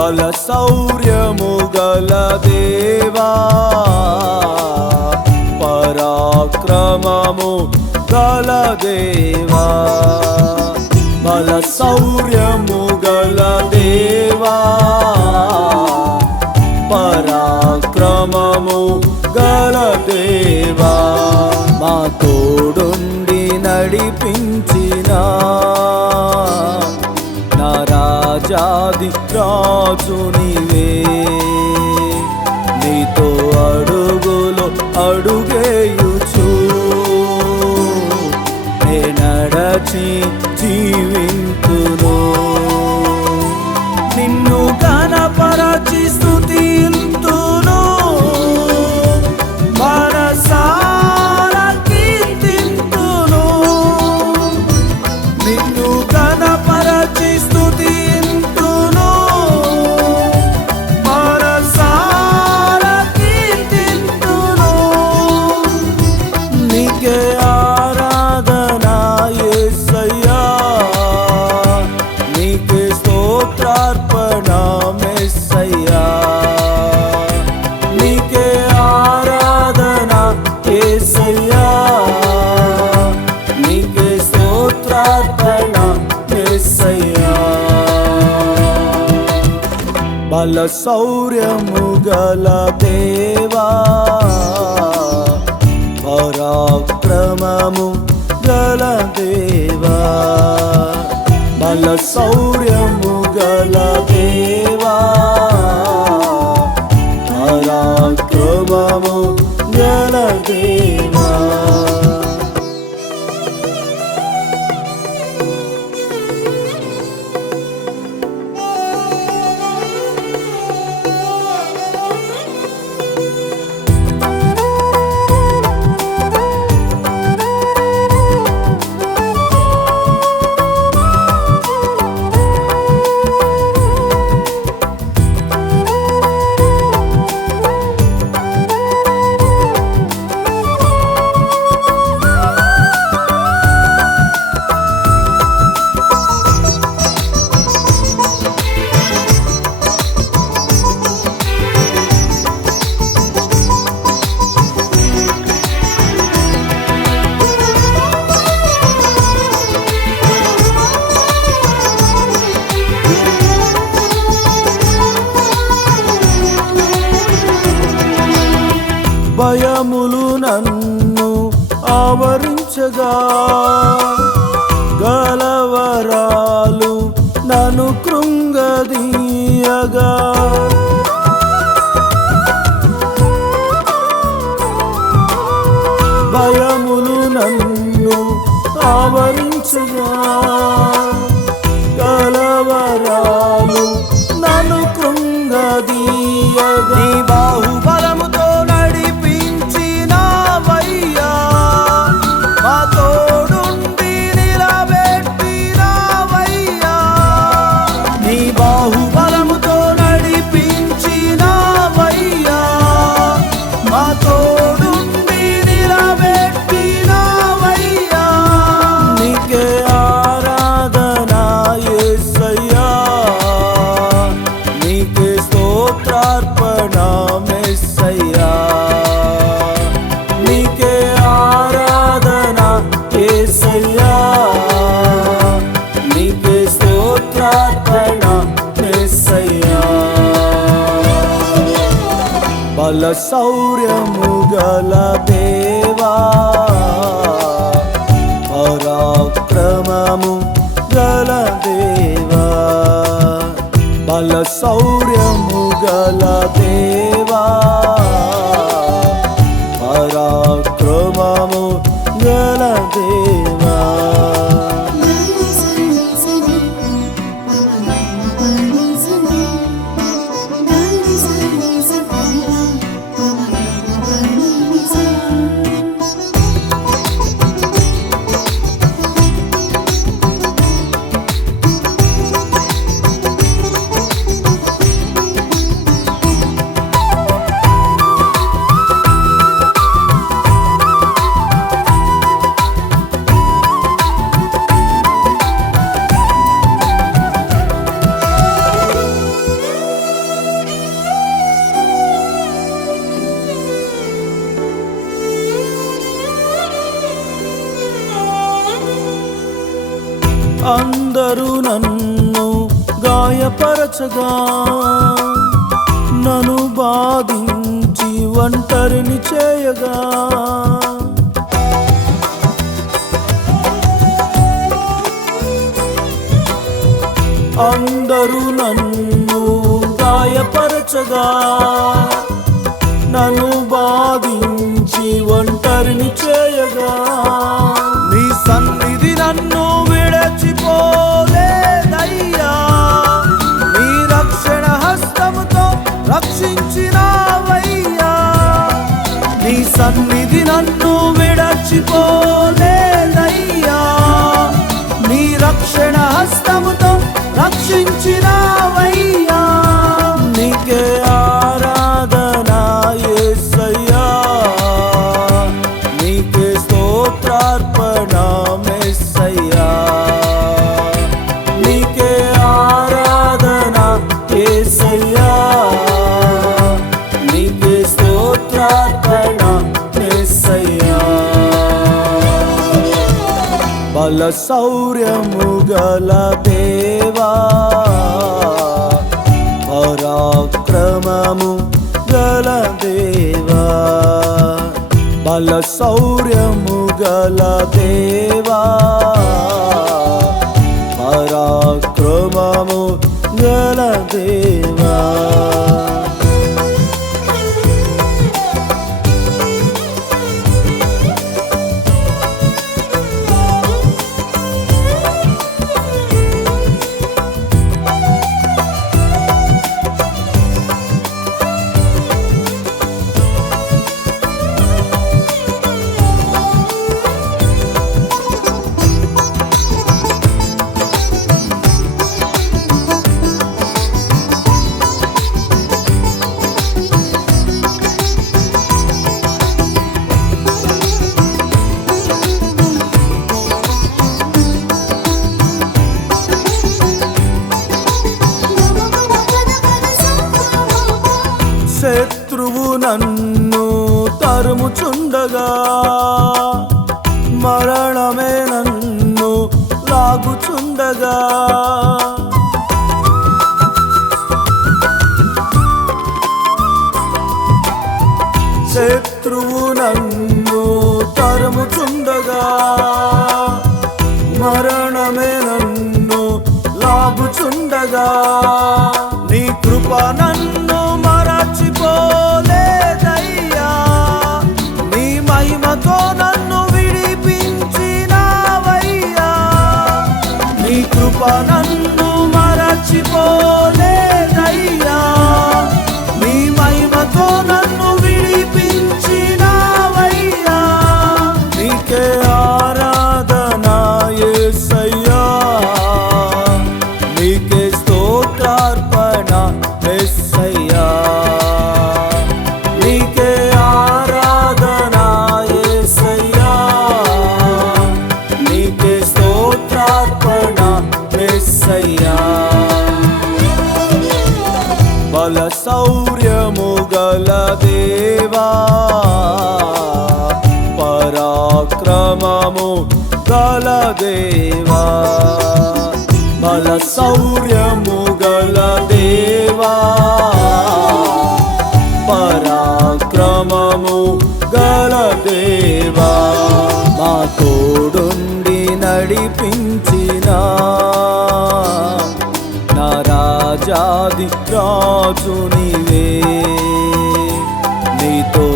బల శౌర్యము గల దేవా పరాక్రమము గల దేవా. బల సౌర్యము నాది రాజు నీవే. నీతో అడుగులో అడుగే సకల శౌర్యము గల దేవా పరాక్రమము గల దేవా. బల శౌర్యము భయములు నన్ను ఆవరించగా. గలవరాలు నన్ను కృంగదీయగా. భయములు నన్ను ఆవరించగా. బల శౌర్యము గల దేవా. పరచగా నన్ను గాయపరచగా నన్ను బాధించి ఒంటరిని చేయగా. అందరూ నన్ను గాయపరచగా నన్ను బాధించి ఒంటరిని చేయగా. నీ సన్నిధి నన్ను మర్చిపోలేదయ్యా. నీ రక్షణ హస్తముతో రక్షించి బల శౌర్యము గల దేవా పరాక్రమము గల దేవా బల శౌర్యము గల దేవా తరుముచుండగా మరణమే నన్ను లాగుచుండగా. శత్రువు నన్ను తరుముచుండగా మరణమే నన్ను లాగుచుండగా. శౌర్యము గల దేవా పరాక్రమము గల దేవా మా తోడుండి నడిపించిన నా రాజాది రాజు నీవే. నీతో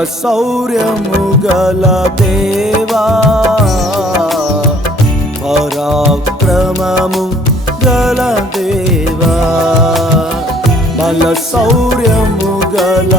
బల శౌర్యము గల దేవా పరాక్రమము గల దేవా బల శౌర్యము గల